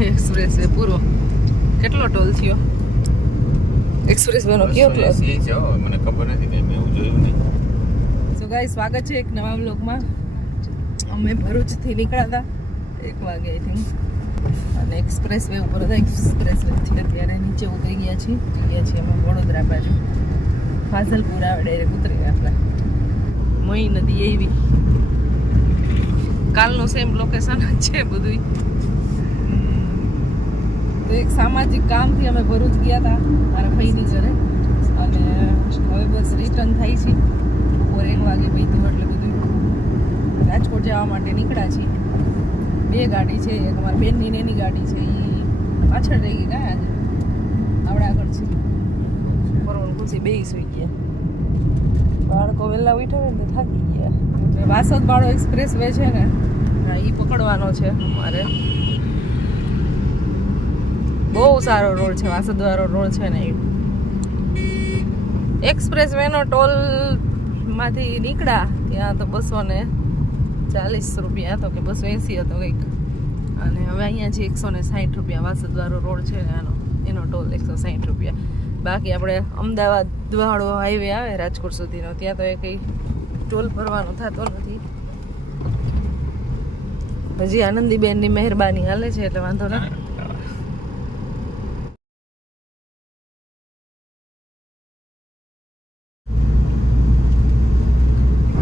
Express way પૂરો. કેટલો toll થયો એક્સપ્રેસ વે નો? કેટલો છે મને ખબર નથી, મેં એવું જોયું નહીં. સો ગાઈસ, સ્વાગત છે એક નવા વ્લોગમાં. અમે ભરૂચથી નીકળ્યા હતા 1 વાગે આઈ થિંક, અને એક્સપ્રેસ વે ઉપર હતા. એક્સપ્રેસ વેથી અત્યારે નીચે ઉતરી ગયા છીએ અમે વડોદરા બાજુ. ફાઝલપુર આવે ડાયરેક્ટ ઉતરી આપણે. મહી નદી એવી કાલનું સેમ લોકેશન જ છે બધું. તો એક સામાજિક કામથી અમે ભરૂચ ગયા હતા મારા ભાઈની ઘરે, અને હવે બસ રિટર્ન થાય છે. બપોર 1 વાગે પૈતું એટલે બધું રાજકોટ જવા માટે નીકળ્યા છીએ. 2 ગાડી છે, એક અમારા બેનની ને એની ગાડી છે, એ પાછળ રહી ગઈ. કાંઈ આજે આપણે આગળ છે. બરોબર ખુશી 2 સુઈ ગયા. બાળકો વહેલા ઉઠ્યા ને તો થાકી ગયા. એટલે વાસદ વાળો એક્સપ્રેસ વે છે ને, હા એ પકડવાનો છે અમારે. બહુ સારો રોડ છે વાસદ વાળો રોડ છે ને. એક્સપ્રેસ વે નો ટોલ માંથી નીકળ્યા ત્યાં તો 240 રૂપિયા હતો કે 280 હતો કંઈક, અને હવે અહીંયા છે 160 રૂપિયા. વાસદ વાળો રોડ છે ને એનો ટોલ 160 રૂપિયા. બાકી આપણે અમદાવાદ વાળો હાઈવે આવે રાજકોટ સુધીનો, ત્યાં તો એ કંઈ ટોલ ભરવાનો થતો નથી. હજી આનંદીબેનની મહેરબાની હાલે છે એટલે વાંધો ના.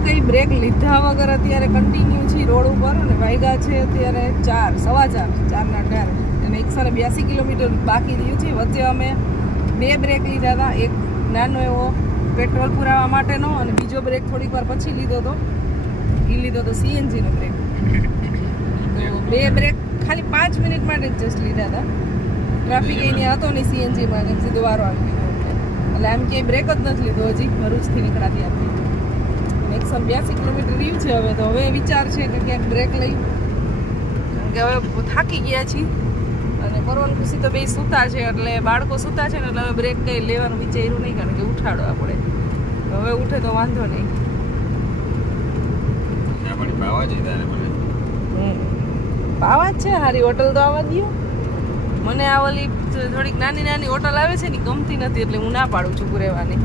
કઈ બ્રેક લીધા વગર અત્યારે કન્ટિન્યુ છે રોડ ઉપર, અને વાગ્યા છે અત્યારે 4:15, 4:04, અને 182 કિલોમીટર બાકી રહ્યું છે. વચ્ચે અમે 2 બ્રેક લીધા હતા. એક નાનો એવો પેટ્રોલ પુરાવા માટેનો, અને બીજો બ્રેક થોડીક વાર પછી લીધો હતો. એ લીધો હતો CNG નો બ્રેક. તો 2 બ્રેક ખાલી 5 મિનિટ માટે જસ્ટ લીધા હતા. ટ્રાફિક એની હતો નહીં CNG માં, સીધો વારો આવી ગયો. એટલે આમ કે બ્રેક જ નથી લીધો હજી ભરૂચથી નીકળાતી આપણી. 182 કિલોમીટર રહ્યું છે હવે. તો હવે વિચાર છે કે ક્યાંક બ્રેક લઈ, કારણ કે હવે થાકી ગયા છીએ. અને પરવન ખુશી તો 2 સૂતા છે, એટલે બાળકો સૂતા છે ને, એટલે હવે બ્રેક કંઈ લેવાનું વિચાર્યું નહીં, કારણ કે ઉઠાડવા પડે. હવે ઉઠે તો વાંધો નહીં. પાવા જ છે સારી હોટલ તો આવવા દો. મને આ ઓલી થોડીક નાની નાની હોટલ આવે છે ને ગમતી નથી, એટલે હું ના પાડું છું રહેવાની.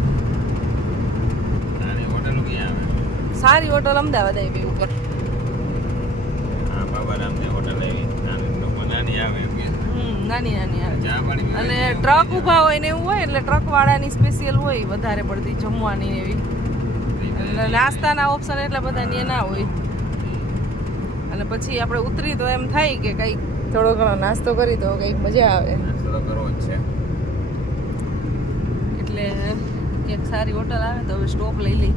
સારી હોટલ અમદાવાદ આવી ઉપર. નાની આવે, અને ટ્રક ઊભા હોય ને એવું હોય, એટલે ટ્રક વાળાની સ્પેશિયલ હોય વધારે પડતી જમવાની એવી. એટલે નાસ્તાના ઓપ્શન એટલા બધા ને ના હોય. અને પછી આપણે ઉતરી તો એમ થાય કે કંઈક થોડો ઘણો નાસ્તો કરી તો કંઈક મજા આવે. એટલે એક સારી હોટલ આવે તો હવે સ્ટોપ લઈ લઈ.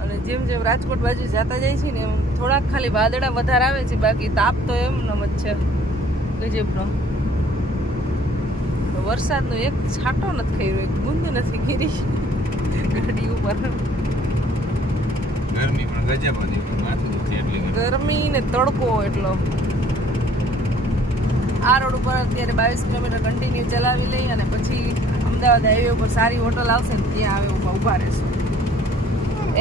અને જેમ જેમ રાજકોટ બાજુ જતા જાય છે ને એમ થોડાક ખાલી વાદળા વધારે આવે છે, બાકી તાપ તો એમ નમ જ છે ગજબનો. વરસાદનો એક છાંટો નથી ખાઈ રહ્યો, એક બૂંદ નથી ગીરી ગાડી ઉપર. ગરમી પણ ગજબ હતી, ગરમી ને તડકો એટલો. આ રોડ ઉપર અત્યારે 22 કિલોમીટર કન્ટિન્યુ ચલાવી લઈ, અને પછી અમદાવાદ હાઈવે ઉપર સારી હોટલ આવશે ને ત્યાં આવે ઊભા રહેશું.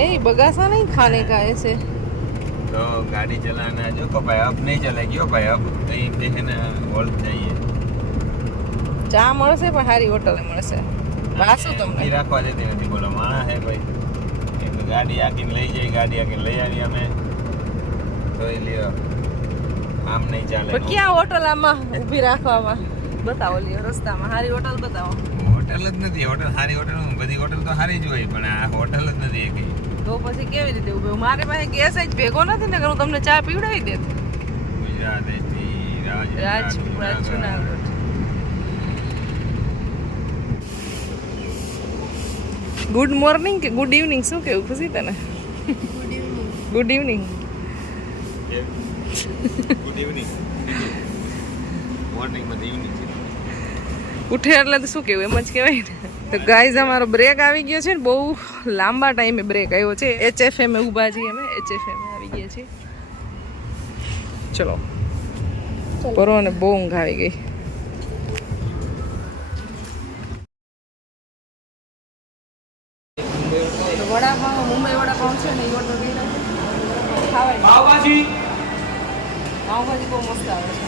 ए बगासा नहीं खाने का ऐसे तो गाड़ी चलाना जो को भाई अब नहीं चलेगी हो भाई, अब नहीं देखना होल्ड चाहिए. चा મળશે પણ સારી હોટલે મળશે. વાસો તમને રાખવા દેતી નથી. બોલો માણા હે ભાઈ, એક ગાડી આકીને લઈ જાય, ગાડી આકીને લઈ આવી અમે તો એ લ્યો આમ નહીં ચાલે. પણ ક્યાં હોટલ આમાં ઊભી રાખવામાં? બતાવો લ્યો રસ્તામાં સારી હોટલ બતાવો. હોટલ જ નથી. હોટલ સારી હોટલ બધી હોટલ તો સારી જ હોય, પણ આ હોટલ જ નથી એક. તો પછી કેવી રીતે ઊભો? મારે પાસે ગેસ જ ભેગો નથી ને, હું તમને ચા પીવડાવી દેત. ગુજરાત રાજપુરા જુનાગઢ. ગુડ મોર્નિંગ કે ગુડ ઇવનિંગ શું કેવું ખુશી તને? Good evening. Good evening. Morning માં ઇવનિંગ છે. ઉઠે એટલે તો શું કેવું, એમ જ કહેવાય ને. તો ગાઈઝ અમારો બ્રેક આવી ગયો છે ને, બહુ લાંબા ટાઈમે બ્રેક આવ્યો છે. HFM ઊભા છીએ અમે, HFM આવી ગયા છીએ. ચલો પરો, ને બહુ ઊંઘ આવી ગઈ. વડાપાઉં, મુંબઈ વડાપાઉં છે ને એ ઓર્ડર કરી ખાવાય. પાવભાજી બહુ મસ્ત આવે છે.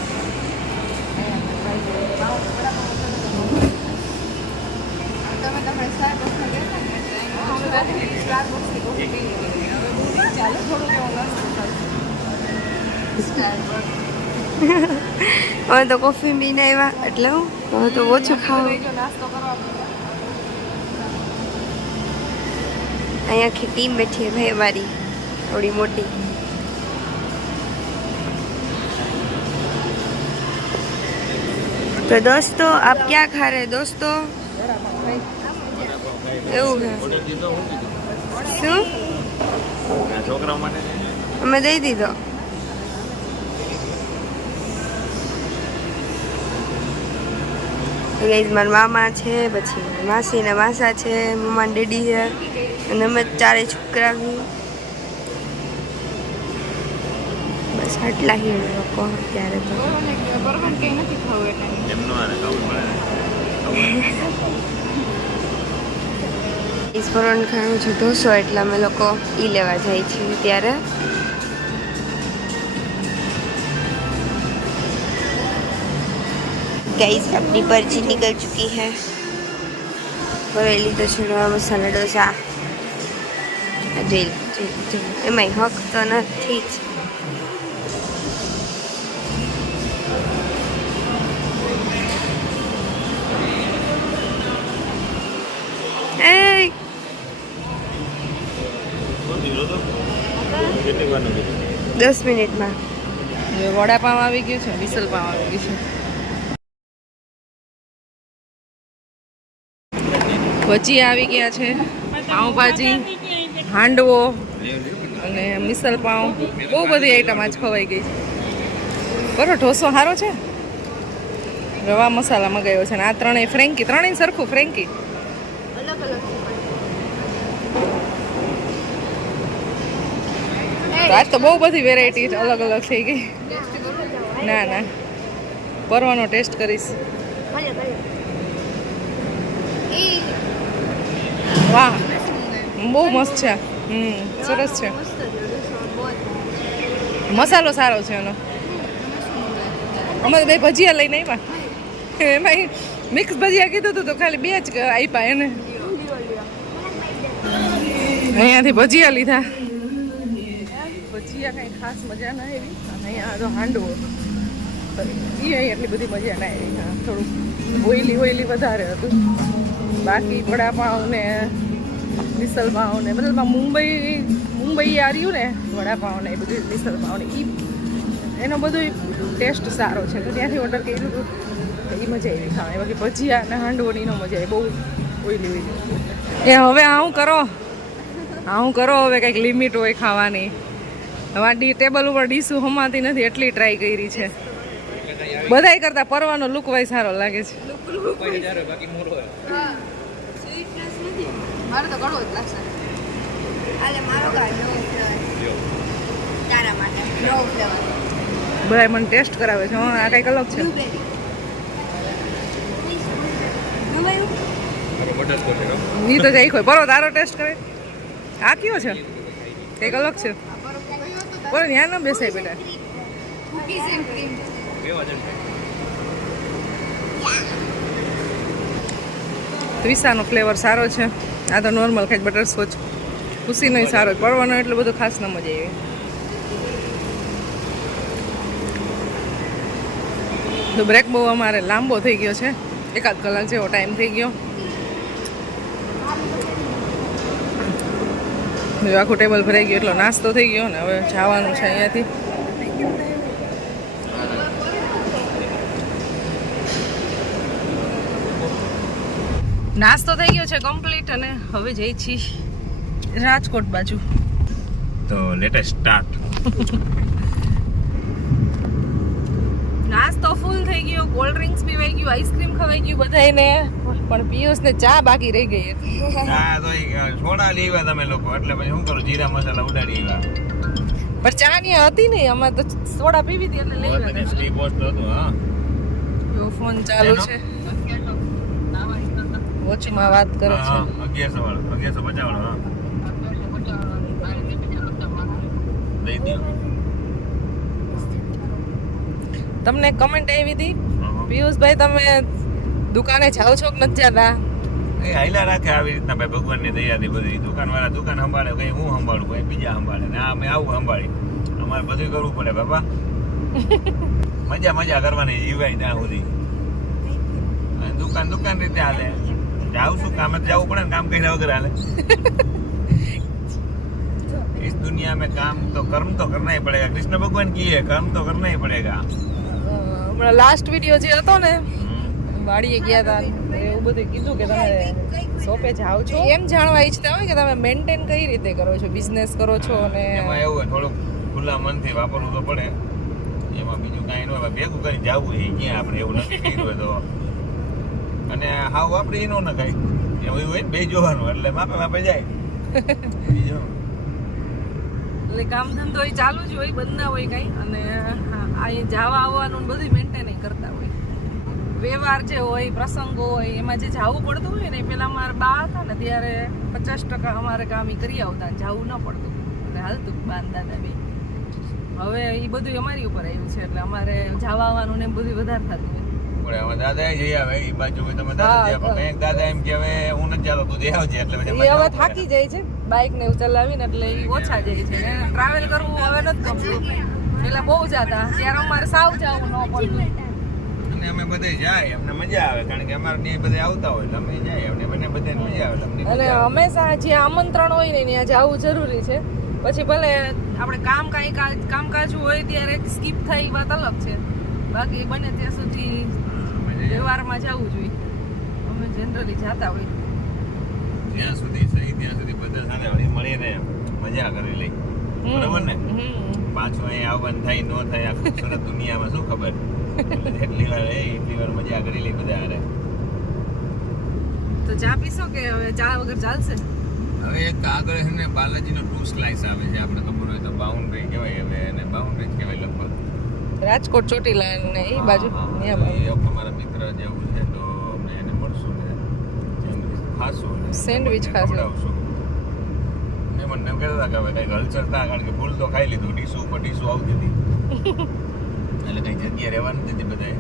તમે સ્ટારબક્સમાં ગયા હતા ને એટલે અમે સ્ટારબક્સની કોફી પી લીધી. હવે બહુ નહીં ચાલે, થોડુંક એવો નાસ્તો કરશું. સ્ટારબક્સ હવે તો કોફી પીને આવ્યા એટલે હું હવે તો ઓછું ખાવું. નાસ્તો કરવા અહીંયા આખી ટીમ બેઠી है भाई हमारी थोड़ी मोटी. तो दोस्तों आप क्या खा रहे हैं दोस्तों? એવું છે શું છોકરાઓ માટે અમે દઈ દીધો. ગાઈઝ મારા મામા છે, પછી માસી ને માસા છે, મમ્મા ને ડેડી છે અને અમે ચારે છોકરા છીએ. બસ આટલા હી લોકો અત્યારે તો. બરોબર કંઈ નથી ખાવું એટલે એમનો આને ખાવું પડે. ઈશ્વરણ ખાવાનું છે ઢોસો એટલે અમે લોકો ઈ લેવા જાય છીએ ત્યારે. गाइस अपनी पर्ची निकल चुकी है. बरेली तो छड़ा मसाला डोसा जेल एम हक तो नहीं ए 10 मिनट में વડાપાવ આવી ગયું છે, મિસલ પાવ આવી ગયું છે, ભજીયા આવી ગયા છે, પાઉંભાજી, હાંડવો અને મિસલ પાઉં, બહુ બધી આઈટમ આજ ખવાઈ ગઈ છે. બરો ઢોસો સારો છે, રવા મસાલા મગાવ્યો છે ને આ ત્રણેય ફ્રેન્કી, ત્રણેય સરખું ફ્રેન્કી. આજ તો બહુ બધી વેરાયટી અલગ અલગ થઈ ગઈ. ના ના પરવાનો ટેસ્ટ કરીશ. વાહ બહુ મસ્ત છે. સરસ છે, મસાલો સારો છે એનો. અમે બે ભજીયા લઈને આવ્યા, એમાં મિક્સ ભજીયા કીધું હતું તો ખાલી 2 જ આપ્યા એને. અહીંયાથી ભજીયા લીધા. ભજીયા કાંઈ ખાસ મજા ના આવી. અહીંયા તો હાંડવો એ અહીં એટલી બધી મજા ના આવી. હા થોડુંક ઓઈલી વધારે હતું. બાકી વડાપાઉં ને મિસલ પાઉં ને મતલબ મુંબઈ આવ્યું ને વડાપાઉં ને એ બધું મિસલ પાઉં ને એનો બધો ટેસ્ટ સારો છે, તો ત્યાંથી ઓર્ડર કર્યું હતું તો એ મજા આવી ખાવાની. બાકી ભજીયા ને હાંડવોની નો મજા આવી, બહુ ઓઈલી. એ હવે આવું કરો હવે કંઈક લિમિટ હોય ખાવાની. હવે ટેબલ ઉપર ડીશું હમાતી નથી એટલી ટ્રાય કરી છે. બધાય કરતા પરવાનો લુક વાય સારો લાગે છે. મારે તો ઘણો જ લાગશે. બધા મને ટેસ્ટ કરાવે છે. આ કંઈક અલગ છે. ઈ તો જઈ ખોય બરો તારો ટેસ્ટ કરે. આ કયો છે? કંઈક અલગ છે. બોલો ત્યાં ન બેસાય બેટા. ત્રિશાનો ફ્લેવર સારો છે. આ તો નોર્મલ ખાઈ બટરસ્કોચ. ખુશીનો સારો, પડવાનો એટલું બધું ખાસ ન મજા આવી. તો બ્રેક બહુ અમારે લાંબો થઈ ગયો છે, 1 કલાક જેવો ટાઈમ થઈ ગયો. આખું ટેબલ ભરાઈ ગયું, એટલો નાસ્તો થઈ ગયો ને હવે જવાનું છે અહીંયાથી. નાસ્તો થઈ ગયો છે કમ્પ્લીટ અને હવે જઈ છીએ રાજકોટ બાજુ. તો લેટેસ્ટ સ્ટાર્ટ. નાસ્તો ફૂલ થઈ ગયો, કોલ્ડ ડ્રિંક્સ પીવાઈ ગયું, આઈસ્ક્રીમ ખવાઈ ગયું બધાને, પણ પિયુષને ચા બાકી રહી ગઈ હતી. હા તો છોડા લેવા તમે લોકો, એટલે પછી શું કરું, જીરા મસાલા ઉડાડી આવ્યા. પણ ચા ની હતી નહીં, અમારે તો સોડા પીવી હતી એટલે લઈ ગયા. સ્ટી પોસ્ટ હતું. હા ફોન ચાલુ છે, વોચમાં વાત કરે છે. 1150 વાળો. હા લઈ દો. તમને કમેન્ટ આવી હતી પિયુષભાઈ તમે દુકાને જાઓ છો કે નથી જતા? એ હાઈલા રાખે આવી રીતના ભાઈ ભગવાનની દયાથી બધી દુકાનવાળા દુકાન સંભાળે, કઈ હું સંભાળું, કઈ બીજા સંભાળે ને અમે આવું સંભાળી. અમારે બધું કરવું પડે બાપા. મજા કરવાની જીવાય ત્યાં સુધી. દુકાન રીતે હાલે. જાઉં છું કામ જ જવું પડે ને, કામ કર્યા વગર હાલે. इस दुनिया में काम तो कर्म तो करना ही पड़ेगा. कृष्ण भगवान की है, कर्म तो करना ही पड़ेगा. હમણાં લાસ્ટ વિડીયો જે હતો ને વાડીએ ગયા હતા એવું બધું કીધું કે તમે શોપે જાઓ છો, એમ જાણવા ઈચ્છતા હોય કે તમે મેન્ટેન કઈ રીતે કરો છો, બિઝનેસ કરો છો. અને એમાં એવું હોય થોડુંક ખુલ્લા મનથી વાપરવું તો પડે. એમાં બીજું કાંઈ ન હોય, ભેગું કરીને જવું એ ક્યાં આપણે એવું નક્કી કર્યું હોય તો. અને હાવ આપણે એનો ન કાંઈ એવું હોય ને બે જોવાનું એટલે માપે જાય બીજું. એટલે કામ ધંધો એ ચાલુ જ હોય, બંધ ના હોય કઈ. અને અહીં જવા આવવાનું બધું મેન્ટેન કરતા હોય. વ્યવહાર જે હોય, પ્રસંગો હોય, એમાં જે જવું પડતું હોય ને, પેલા અમારા બા હતા ને ત્યારે 50% અમારે કામ ઈ કરી આવતા, જવું ન પડતું એટલે હાલતું બા દાદા બે. હવે એ બધું અમારી ઉપર આવ્યું છે એટલે અમારે જવા આવવાનું ને બધું વધારે થતું હોય. હવે દાદા જઈ આવે એ બાજુ તમે દાદા જઈ આવે. દાદા એમ કે હવે હું નથી ચાલો તું જઈ આવજે એટલે એ હવે થાકી જાય છે બાઇક ને એવું ચલાવીને, એટલે એ ઓછા જાય છે. ટ્રાવેલ કરવું હવે નથી ગમતું. પેલા બહુ જતા ત્યારે અમારે સાવ જવું ન પડતું. અને અમે બધે જાય અમને મજા આવે કારણ કે અમારે ત્યાં બધા આવતા હોય એટલે અમે જાય અમને બંને બધાને મજા આવે. અને હંમેશા જ્યાં આમંત્રણ હોય ને ત્યાં જવું જરૂરી છે. પછી ભલે આપણે કામકાજ હોય ત્યારે સ્કીપ થાય એ વાત અલગ છે, બાકી બને ત્યાં સુધી વ્યવહારમાં જવું જોઈએ. અમે જનરલી જતા હોય જ્યાં સુધી સહી ત્યાં સુધી બધા સાથે હળી મળીને મજા કરી લઈ. બરાબર ને? પાછું અહીં આવવાનું થાય ન થાય આ ખૂબસૂરત દુનિયામાં શું ખબર. જેટલી વાર એટલી વાર મજા કરી લઈ બધા હારે. તો ચા પીશો કે હવે ચા વગર ચાલશે? હવે એક આગળ છે ને બાલાજીનો ટુ સ્લાઇસ આવે છે, આપણે ખબર હોય તો બાઉન્ડ્રી કહેવાય. હવે એને બાઉન્ડ્રી જ કહેવાય લગભગ. રાજકોટ ચોટીલા ને એ બાજુ અમારા મિત્ર જેવું છે તો અમે એને મળશું ને ખાશું સેન્ડવિચ ખાશું. મેં મને એમ કહેતા કે હવે કંઈક હલચલ થાય કારણ કે ફૂલ તો ખાઈ લીધું, ડીશું ઉપર ડીશું આવતી હતી એટલે કંઈ જગ્યા રહેવા નથી હતી બધાએ,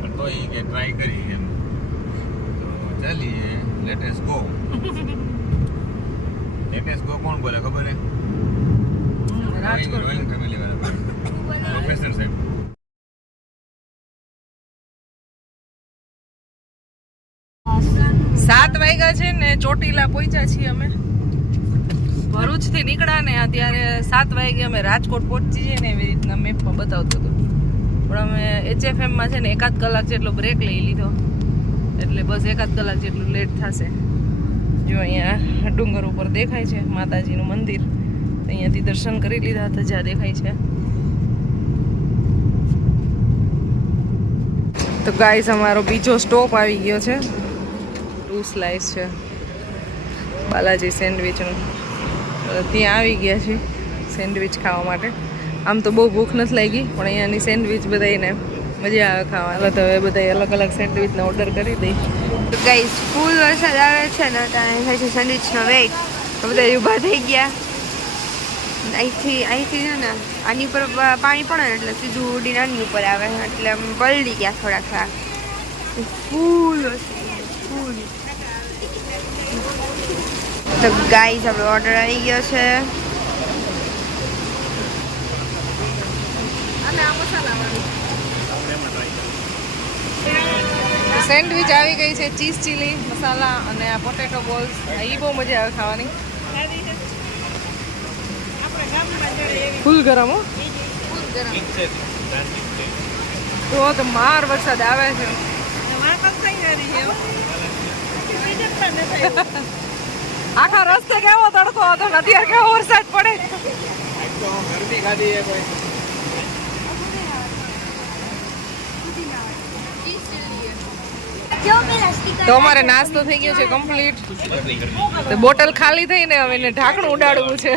પણ તો એ કે ટ્રાય કરી એમ. તો ચાલીએ લેટેસ્ટ ગો. લેટેસ્ટ ગો કોણ બોલે ખબર હે? રાજકોટ રોયલ ફેમિલી વાળા પ્રોફેસર સાહેબ. સાત વાગ્યા છે ને ચોટીલા પહોંચ્યા છીએ અમે. ભરૂચ થી નીકળ્યા ને ત્યારે 7 વાગે અમે રાજકોટ પહોંચી જઈએ ને એવી રીતના મેપમાં બતાવતું હતું. પણ અમે HFM માં છે ને 1 કલાક જેટલો બ્રેક લઈ લીધો એટલે બસ 1 કલાક જેટલું લેટ થશે. જો અહીંયા ડુંગર ઉપર દેખાય છે માતાજીનું મંદિર, અહીંયાથી દર્શન કરી લીધા હતા જ્યાં દેખાય છે. તો ગાઈસ અમારો બીજો સ્ટોપ આવી ગયો છે. ટુ સ્લાઇસ છે બાલાજી સેન્ડવિચનું. ત્યાં આવી ગયા છે સેન્ડવિચ ખાવા માટે. આમ તો બહુ ભૂખ નથી લાગી પણ અહીંયાની સેન્ડવિચ બધાને મજા આવે ખાવા. તો હવે બધા અલગ અલગ સેન્ડવિચનો ઓર્ડર કરી દઈ. તો ગાઈસ ફૂલ વરસાદ આવે છે ને ત્યાં થાય છે સેન્ડવિચનો વેઇટ. તો બધા ઊભા થઈ ગયા. અહીંથી છે ને આની ઉપર પાણી પડે ને એટલે સીધું ઉડીને આની ઉપર આવે એટલે આમ પલળી ગયા થોડા. ફૂલ ફૂલ. તો ગાઈસ આપણો ઓર્ડર આવી ગયો છે. સેન્ડવિચ આવી ગઈ છે, ચીઝ ચીલી મસાલા અને આ પોટેટો બોલ્સ. એ બહુ મજા આવે ખાવાની. ફૂલ ગરમ હો, તો માર વરસાદ આવે છે. આખા રસ્તે કેવો તડકો હતો ને અત્યારે કેવો વરસાદ પડે. તો અમારે નાસ્તો થઈ ગયો છે કમ્પ્લીટ. તો બોટલ ખાલી થઈને હવે એને ઢાંકણું ઉડાડવું છે.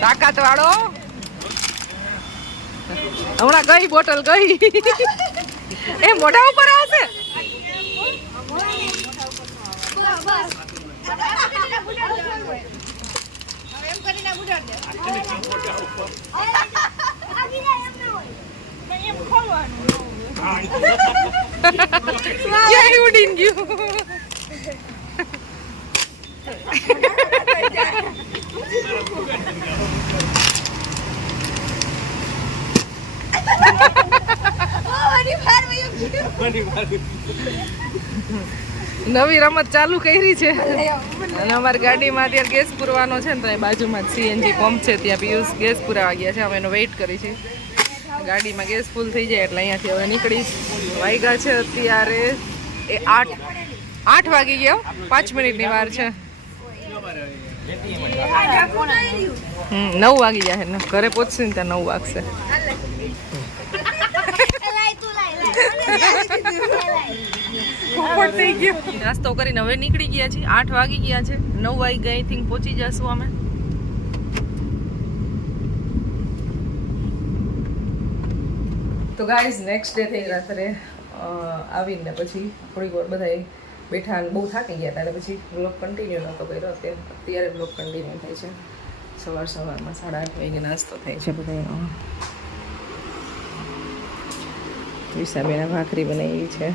તાકાત વાળો હમણાં ગઈ બોટલ ગઈ. એ મોઢા ઉપર આવશે. ઉડીને ગયું. નવી રમત ચાલુ કરી છે અને અમારી ગાડીમાં અત્યારે ગેસ પુરવાનો છે ને તો એ બાજુમાં જ સીએનજી પંપ છે ત્યાં પિયુષ ગેસ પુરાવા ગયા છે. અમે એનો વેઇટ કરી છે. ગાડીમાં ગેસ ફૂલ થઈ જાય એટલે અહીંયાથી હવે નીકળીશ. વાગ્યા છે અત્યારે 8 વાગી ગયા. 5 મિનિટની વાર છે. 9 વાગી જાય ને ઘરે પહોંચશે ને ત્યાં 9 વાગશે. થઈ ગયો. નાસ્તો કરીને હવે નીકળી ગયા છીએ. 8 વાગી ગયા છે. 9 વાગી ગયા અહીંથી પહોંચી જશું અમે. તો ગાઈઝ નેક્સ્ટ ડે થઈ રાત્રે આવીને પછી થોડીક વાર બધા બેઠા બહુ થાકી ગયા ત્યારે પછી બ્લોગ કન્ટિન્યુ નહોતો કર્યો. અત્યારે બ્લોગ કન્ટિન્યુ થાય છે. સવારમાં 8:30 વાગે નાસ્તો થાય છે બધાનો. વિશાબેના ભાખરી બનાવી છે.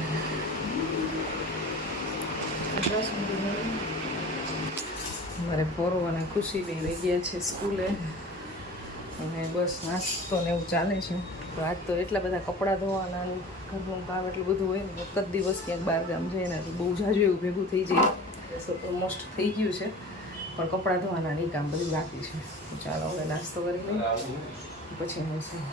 મારે પોરો અને ખુશી બે વહી ગયા છે સ્કૂલે અને બસ નાસ્તો ને એવું ચાલે છે. તો આજ તો એટલા બધા કપડાં ધોવાના ઘરનું કામ એટલું બધું હોય ને એક જ દિવસ ક્યાંક બહાર ગામ જાય ને બહુ જાજુ એવું ભેગું થઈ જાય. સો ઓલમોસ્ટ થઈ ગયું છે પણ કપડાં ધોવાના નહીં કામ બધું બાકી છે. ચાલો હવે નાસ્તો કરી લઈએ પછી મળશું.